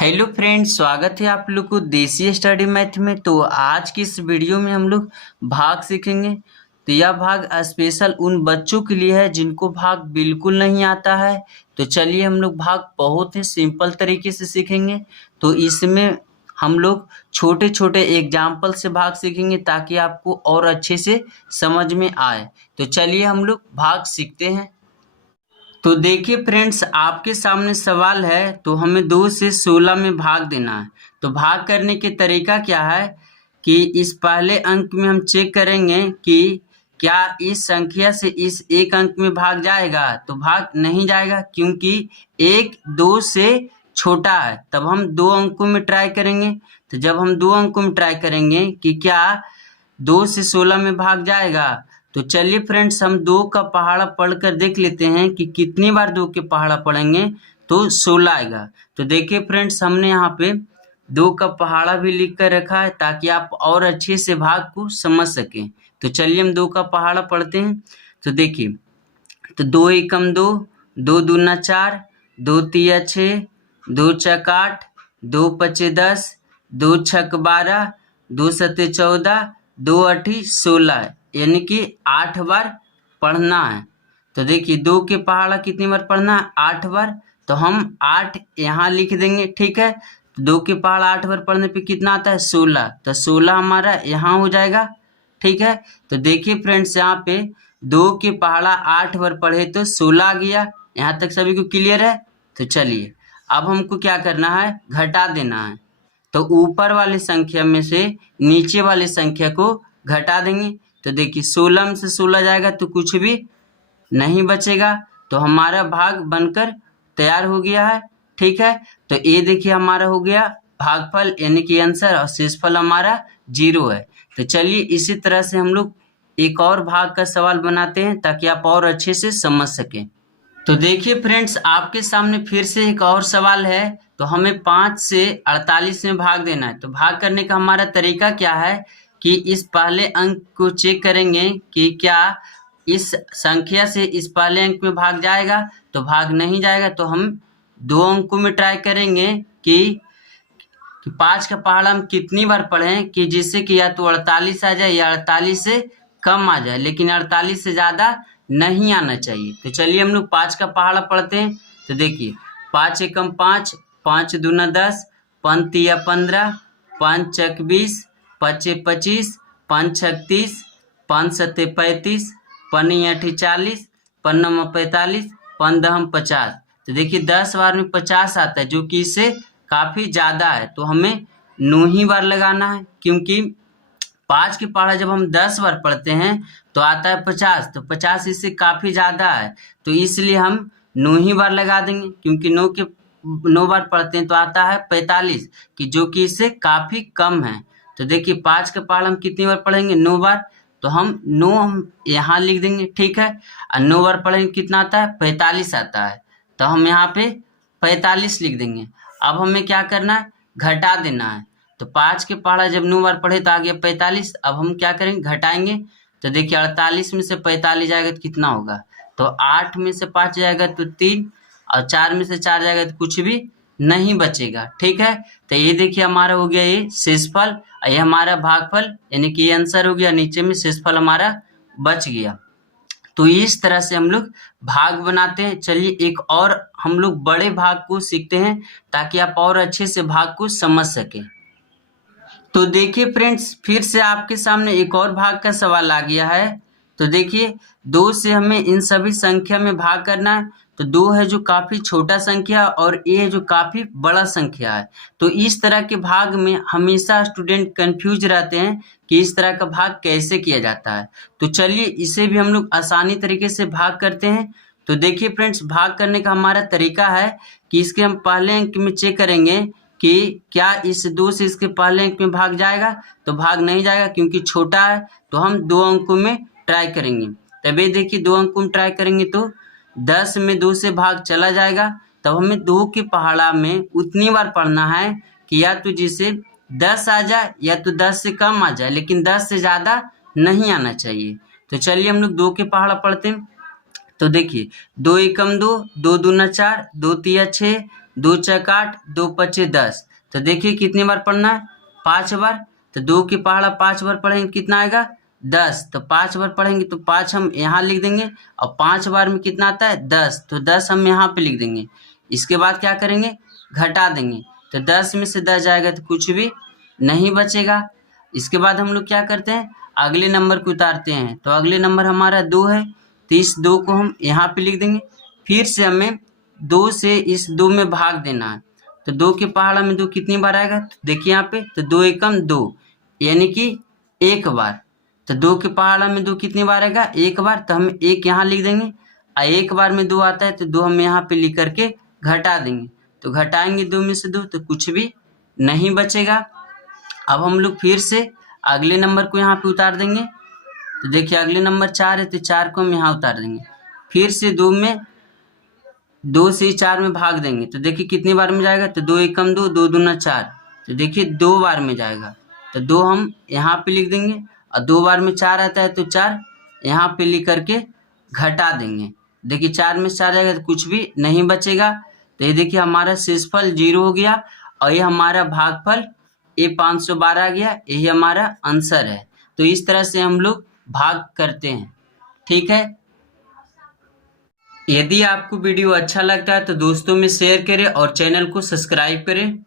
Hello friends, स्वागत है आप लोग को देसी स्टडी मैथ में। तो आज की इस वीडियो में हम लोग भाग सीखेंगे। तो यह भाग स्पेशल उन बच्चों के लिए है जिनको भाग बिल्कुल नहीं आता है। तो चलिए हम लोग भाग बहुत ही सिंपल तरीके से सीखेंगे। तो इसमें हम लोग छोटे छोटे एग्जाम्पल से भाग सीखेंगे ताकि आपको और अच्छे से समझ में आए। तो चलिए हम लोग भाग सीखते हैं। तो देखिए फ्रेंड्स, आपके सामने सवाल है। तो हमें 2 से 16 में भाग देना है। तो भाग करने के तरीका क्या है कि इस पहले अंक में हम चेक करेंगे कि क्या इस संख्या से इस एक अंक में भाग जाएगा। तो भाग नहीं जाएगा क्योंकि 1 2 से छोटा है। तब हम 2 अंकों में ट्राई करेंगे। तो जब हम 2 अंकों में ट्राई करेंगे कि क्या 2 से 16 में भाग जाएगा। तो चलिए फ्रेंड्स, हम 2 का पहाड़ा पढ़कर देख लेते हैं कि कितनी बार 2 के पहाड़ा पढ़ेंगे तो 16 आएगा। तो देखिए फ्रेंड्स, हमने यहाँ पे 2 का पहाड़ा भी लिख कर रखा है ताकि आप और अच्छे से भाग को समझ सकें। तो चलिए हम 2 का पहाड़ा पढ़ते हैं। तो देखिए, तो 2 एकम 2, 2 दूना 4, 2 तिया 6, 2 चक 8, 2 पचे 10, 2 छक 12, 2 सते 14, 2 अठी 16, यानी कि 8 बार पढ़ना है। तो देखिए 2 के पहाड़ा कितनी बार पढ़ना है? 8 बार। तो हम 8 यहाँ लिख देंगे, ठीक है। 2 के पहाड़ा 8 बार पढ़ने पे कितना आता है? 16। तो 16 हमारा यहाँ हो जाएगा, ठीक है। तो देखिए फ्रेंड्स, यहाँ पे 2 के पहाड़ा 8 बार पढ़े तो 16 आ गया। यहाँ तक सभी को क्लियर है? तो चलिए अब हमको क्या करना है? घटा देना है। तो ऊपर वाली संख्या में से नीचे वाली संख्या को घटा देंगे। तो देखिए 16 में से 16 जाएगा तो कुछ भी नहीं बचेगा। तो हमारा भाग बनकर तैयार हो गया है, ठीक है। तो ये देखिए हमारा हो गया भागफल यानी कि आंसर, और शेषफल हमारा 0 है। तो चलिए इसी तरह से हम लोग एक और भाग का सवाल बनाते हैं ताकि आप और अच्छे से समझ सकें। तो देखिए फ्रेंड्स, आपके सामने फिर से एक और सवाल है। तो हमें 5 से 48 में भाग देना है। तो भाग करने का हमारा तरीका क्या है कि इस पहले अंक को चेक करेंगे कि क्या इस संख्या से इस पहले अंक में भाग जाएगा। तो भाग नहीं जाएगा। तो हम 2 अंकों में ट्राई करेंगे कि 5 का पहाड़ा हम कितनी बार पढ़ें कि जिससे कि या तो 48 आ जाए या 48 से कम आ जाए, लेकिन 48 से ज़्यादा नहीं आना चाहिए। तो चलिए हम लोग 5 का पहाड़ा पढ़ते हैं। तो देखिए 5 एकम 5, 5 दूना 10, 5 तिया 15, 5 चक 20, 5 25, 5 छक 30, 5 सते 35, 5 अठी 40, 5 नौ 45, 5 दहम 50। तो देखिए 10 बार में 50 आता है जो कि इससे काफ़ी ज़्यादा है। तो हमें 9 ही बार लगाना है क्योंकि 5 के पहाड़ा जब हम 10 बार पढ़ते हैं तो आता है 50। तो 50 इससे काफ़ी ज़्यादा है। तो इसलिए हम 9 ही बार लगा देंगे क्योंकि 9 बार पढ़ते हैं तो आता है 45 कि जो कि इससे काफ़ी कम है। तो देखिए 5 का पहाड़ा हम कितनी बार पढ़ेंगे? 9 बार। तो हम 9 हम यहाँ लिख देंगे, ठीक है। और 9 बार पढ़ेंगे कितना आता है? 45 आता है। तो हम यहाँ पे 45 लिख देंगे। अब हमें क्या करना है? घटा देना है। तो 5 के पहाड़ा जब 9 बार पढ़े तो आ गया 45। अब हम क्या करेंगे? घटाएंगे। तो देखिए 48 में से 45 जाएगा तो कितना होगा? तो 8 में से 5 जाएगा तो 3, और 4 में से 4 जाएगा तो कुछ भी नहीं बचेगा, ठीक है। तो ये देखिए हमारा हो गया ये शेषफल, और ये हमारा भागफल यानी कि ये आंसर हो गया। नीचे में शेषफल हमारा बच गया। तो इस तरह से हम लोग भाग बनाते हैं। चलिए एक और हम लोग बड़े भाग को सीखते हैं ताकि आप और अच्छे से भाग को समझ सकें। तो देखिए फ्रेंड्स, फिर से आपके सामने एक और भाग का सवाल आ गया है। तो देखिए 2 से हमें इन सभी संख्या में भाग करना है। तो 2 है जो काफ़ी छोटा संख्या और ए है जो काफ़ी बड़ा संख्या है। तो इस तरह के भाग में हमेशा स्टूडेंट कंफ्यूज रहते हैं कि इस तरह का भाग कैसे किया जाता है। तो चलिए इसे भी हम लोग आसानी तरीके से भाग करते हैं। तो देखिए फ्रेंड्स, भाग करने का हमारा तरीका है कि इसके हम पहले अंक में चेक करेंगे कि क्या इस 2 से इसके पहले अंक में भाग जाएगा। तो भाग नहीं जाएगा क्योंकि छोटा है। तो हम 2 अंकों में ट्राई करेंगे। तब ये देखिए 2 अंकों में ट्राई करेंगे तो 10 में 2 से भाग चला जाएगा। तब हमें 2 के पहाड़ा में उतनी बार पढ़ना है कि या तो जिसे 10 आ जाए या तो 10 से कम आ जाए, लेकिन 10 से ज़्यादा नहीं आना चाहिए। तो चलिए हम लोग 2 के पहाड़ा पढ़ते हैं। तो देखिए 2 एकम 2, 2 दूना 4, 2 तिया 6, 2 चौक 8, 2 पच्चे 10। तो देखिए कितनी बार पढ़ना है, 5 बार। तो 2 की पहाड़ा 5 बार पढ़ेंगे कितना आएगा, 10। तो 5 बार पढ़ेंगे तो 5 हम यहाँ लिख देंगे, और 5 बार में कितना आता है, 10। तो 10 हम यहाँ पे लिख देंगे। इसके बाद क्या करेंगे, घटा देंगे। तो 10 में से 10 जाएगा तो कुछ भी नहीं बचेगा। इसके बाद हम लोग क्या करते हैं, अगले नंबर को उतारते हैं। तो अगले नंबर हमारा 2 है, तो इस 2 को हम यहाँ पे लिख देंगे। फिर से हमें 2 से इस 2 में भाग देना है। तो 2 के पहाड़ा में 2 कितनी बार आएगा, तो देखिए यहाँ पे, तो 2 एकम 2, यानी कि 1 बार। तो 2 के पहाड़ा में 2 कितनी बार आएगा, 1 बार। तो हम 1 यहाँ लिख देंगे, और 1 बार में 2 आता है तो 2 हम यहाँ पे लिख करके घटा देंगे। तो घटाएंगे 2 में से 2 तो कुछ भी नहीं बचेगा। अब हम लोग फिर से अगले नंबर को यहाँ पे उतार देंगे। तो देखिए अगले नंबर 4 है, तो 4 को हम यहाँ उतार देंगे। फिर से 2 से 4 में भाग देंगे। तो देखिए कितनी बार में जाएगा, तो 2 एकम 2, 2 दूना 4। तो देखिए 2 बार में जाएगा। तो 2 हम यहाँ पे लिख देंगे, और 2 बार में 4 आता है तो 4 यहाँ पे लिख करके घटा देंगे। देखिए 4 में से 4 जाएगा तो कुछ भी नहीं बचेगा। तो ये देखिए हमारा शेषफल 0 हो गया, और ये हमारा भागफल ये 512 आ गया। यही हमारा आंसर है। तो इस तरह से हम लोग भाग करते हैं। ठीक है, यदि आपको वीडियो अच्छा लगता है तो दोस्तों में शेयर करें और चैनल को सब्सक्राइब करें।